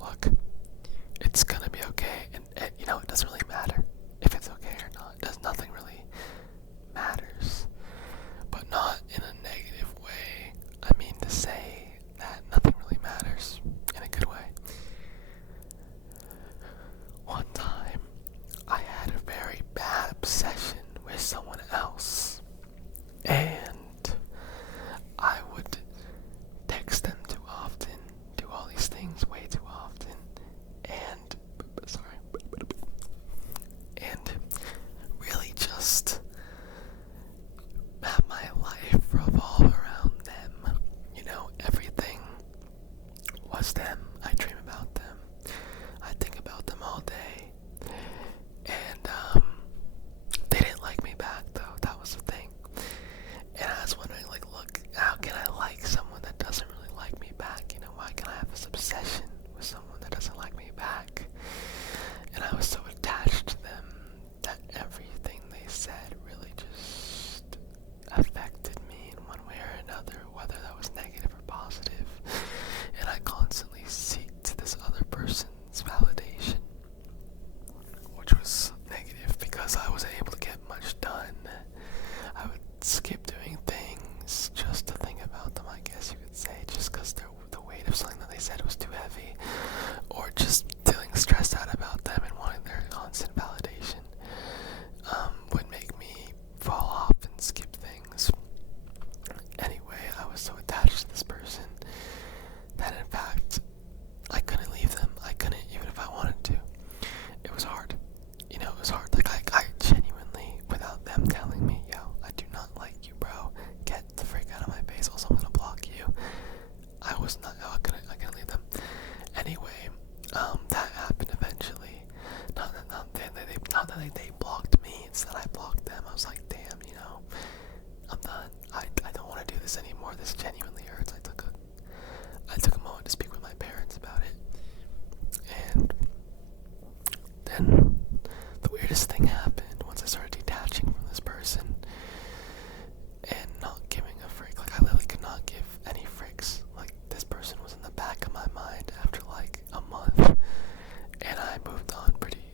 look, it's gonna be okay, and it doesn't really matter if it's okay or not. Nothing really matters, but not in a negative way. I mean to say that nothing really matters in a good way. One time, I had a very bad obsession with someone else, and I would text them too often, do all these things way too often, and really just have my life revolve around them. Everything was them. I dream about them. I think about them all day. And they didn't like me back though. That was the thing. And I was wondering, look, how can I like someone that doesn't really like me back? Why can I have this obsession with someone that doesn't like me back? And I was so attached to them that everything they said really just affected me in one way or another, whether that was negative or positive. And I constantly seeked this other person's validation, which was negative because I wasn't able to get much done. I would skip doing things just to think about them, I guess you could say, just because the weight of something that they said was too heavy, or just feeling stressed out about them and wanting their constant validation would make me fall off and skip things. Anyway, I was so attached to this person that in fact I couldn't leave them. I couldn't, even if I wanted to. It was hard. It was hard. I genuinely, without them telling me, yo, I do not like you, bro. Get the frick out of my face, else I'm gonna block you. I couldn't leave them. Anyway, that happened eventually. Not that they blocked me, instead I blocked them. I was like, damn, I'm done. I don't want to do this anymore. This genuinely hurts. I took a moment to speak with my parents about it. And then the weirdest thing happened once I started detaching from this person and not giving a frick. I literally could not give any fricks. This person was in the back of my mind after a month, and I moved on pretty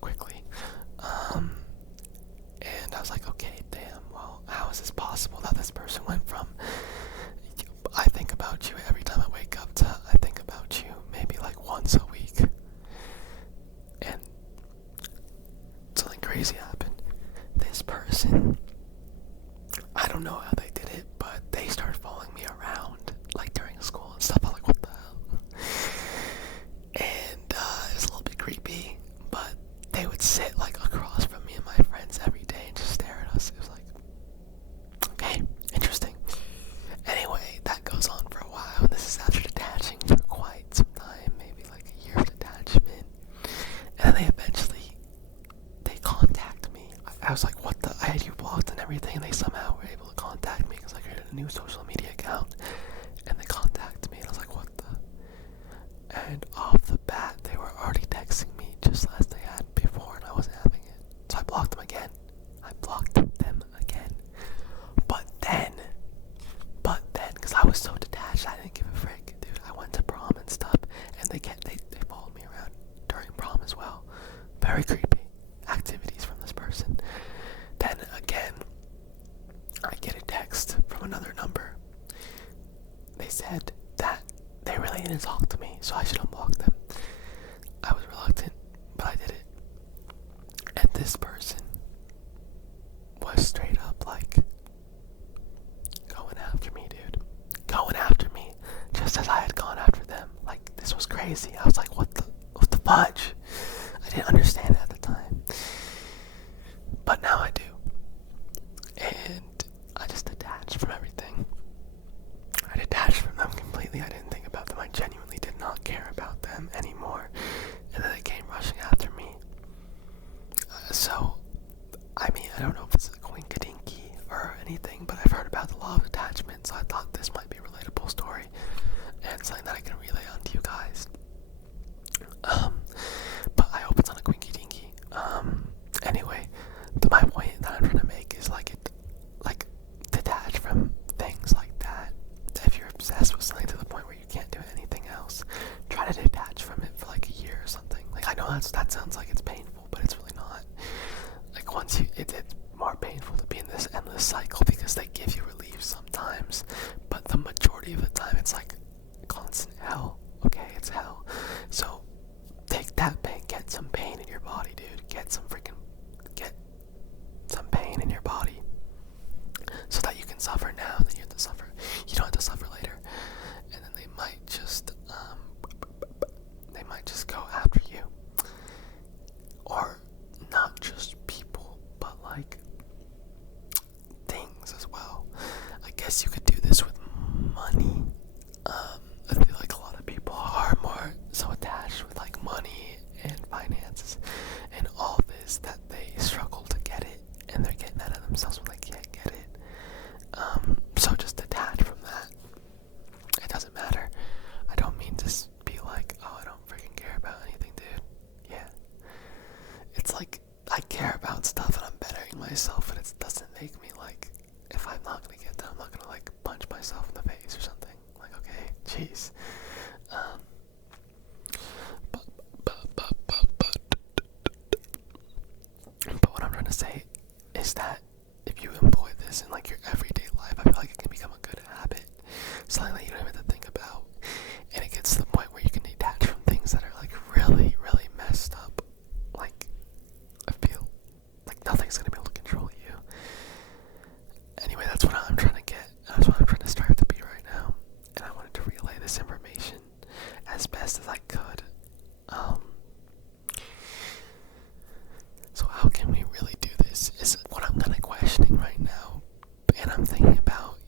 quickly. And I was like, okay, damn, well, how is this possible that this person went from I think about you every time I wake up to I think about you maybe once a week? And something crazy happened. This person, I don't know how they did it, but they started following me around during school and stuff. I'm like, what the hell? And it was a little bit creepy, but they would sit across from me and my friends every day and just stare at us. It was okay, interesting. Anyway, that goes on for a while, and this is after detaching for quite some time, maybe a year of detachment. And then they contact me. I was like, what the? I had you blocked and everything, and they somehow were able to contact me because I created a new social media account, and they contacted me, and I was like, what the? And off the bat, they were already texting me just as they had before, and I wasn't having it. So I blocked them again. But then, because I was so detached, I didn't give a frick, dude. I went to prom and stuff, and they followed me around during prom as well. Very creepy activities from this person. Then again, I get a text from another number. They said that they really didn't talk to me, so I should unblock them. I was reluctant, but I did it. And this person was straight up going after me, dude. Going after me, just as I had gone after them. This was crazy. I was like, what the fudge? I didn't understand it at the time. But now I do. And I just detached from everything. I detached from them completely. I didn't think about them. I genuinely did not care about them anymore. And then they came rushing after me. I don't know if it's a coinkydinky or anything, but I've heard about the law of attachment, so I thought this might be a relatable story and something that I can relay onto you guys. But I hope it's not a coinkydinky. Anyway, my point that I'm trying to make is detach from things like that. If you're obsessed with something to the point where you it sounds like it's painful, but it's really not. Like once it's more painful to be in this endless cycle because they give you relief sometimes, but the majority of the time it's like constant hell. Okay, it's hell. So take that pain, get some pain in your body, dude. Get some pain in your body, so that you can suffer now, and then you have to suffer. You don't have to suffer later, and then they might just go after you, or not just people, but like things as well. I guess you could do this with money. I feel like a lot of people are more so attached with like money and finances and all this that they struggle to get it, and they're getting mad at themselves when they can't get it. So just detach from that. It doesn't matter. I don't mean to be like, oh, I don't freaking care about anything, dude. Yeah. It's like, I care about stuff and I'm bettering myself, and it doesn't make me like, if I'm not gonna get that, I'm not gonna like punch myself in the face or something. Like, okay, jeez. But what I'm trying to say is that if you employ this in like your everyday life, I feel like it can become a good habit, something that you don't even have to think about, and it gets to the point where you can detach from things that are like really, really messed up. Like, I feel like nothing's gonna be able to control you. Anyway, that's what I'm trying to get. That's what I'm trying to strive to be right now, and I wanted to relay this information as best as I could. So how can we really do this is what I'm kind of questioning right now. And I'm thinking about,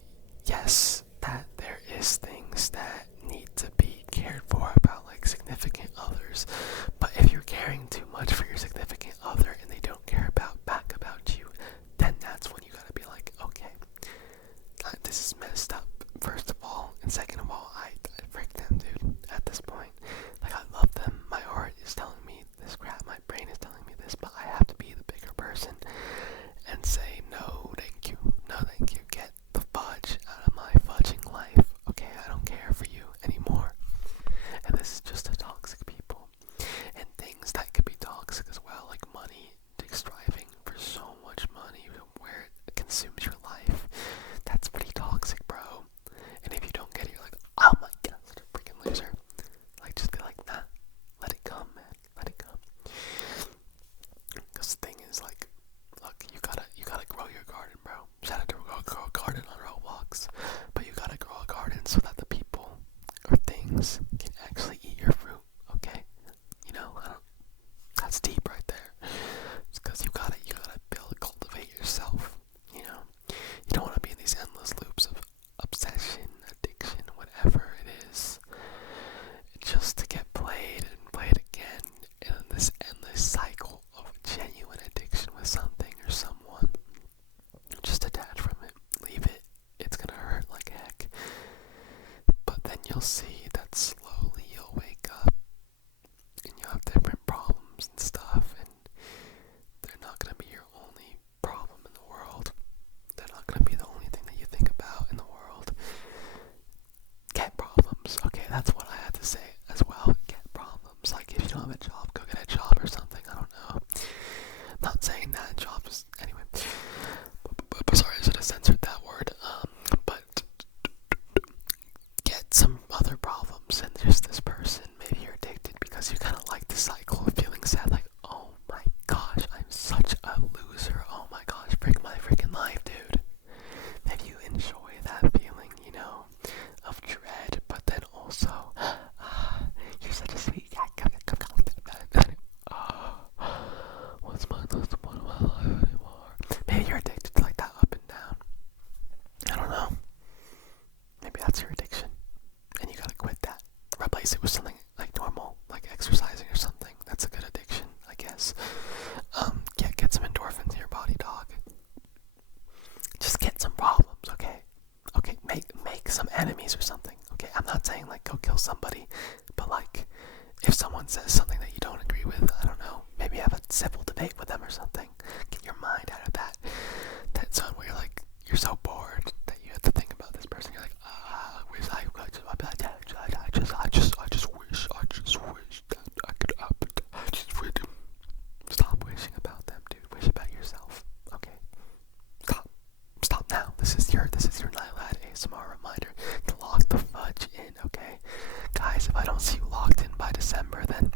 yes, that there is things that need to be cared for about like significant others. But if you're caring too much for your significant other and they don't care back about you, then that's when you gotta be like, okay, this is messed up, first of all. And second of all, I freak them, dude, at this point. Like, I love them. My heart is telling me this crap. My brain is telling me this, but I have to be the bigger person and say, no, thank you. No, thank you. Get the fudge out of my fudging life. Okay, I don't care for you anymore. And this is just a toxic people. And things that could be toxic as well, like money, striving for so much money where it consumes your life. That's pretty toxic, bro. And if you don't get it, you're like, oh my god, I'm such a freaking loser. Like, just be like, nah, let it come, man. Let it come. Because the thing is, like, look, you gotta grow your garden, bro. Shout out to grow a garden on Roblox. But you gotta grow a garden so that the people or things can actually eat your fruit, okay? You know, that's deep right there. It's because you gotta cultivate yourself, you know? You don't want to be in these endless loops of obsession, addiction, whatever it is. Just to get played and played again in this endless cycle of genuine addiction with something or someone. Just detach from it. Leave it. It's gonna hurt like heck. But then you'll see that slowly you'll wake up and you'll have different problems and stuff, and they're not gonna be your only problem in the world. They're not gonna be the only thing that you think about in the world. Get problems. Okay, that's what I had to say as well. Get problems. Like, if you don't have a job, go get a job or something. I don't know. Not saying that jobs. Anyway. Sorry, I should have censored that word. But get some other problems than just this person. Maybe you're addicted because you kind of like the cycle of feeling sad. Like, oh my gosh, I'm such a loser. Oh my gosh, my freaking life, dude. Maybe you enjoy that feeling, you know, of dread, but then also, you're such a sweet guy. What's my last one of my life anymore? Maybe you're addicted to like that up and down. I don't know. Maybe that's your addiction, and you gotta quit that. Replace it with something like normal, like exercising or something. That's a good addiction, I guess. Get some endorphins in your body, dog. Just get some problems, okay? Okay, make some enemies or something, okay? I'm not saying like go kill somebody, but like if someone says something that you don't agree with, I don't know, maybe have a civil debate with them or something. Get your mind out of that zone where you're like, you're so bored that you have to think about this person. You're like, wish I just wish that I could if I don't see you locked in by December, then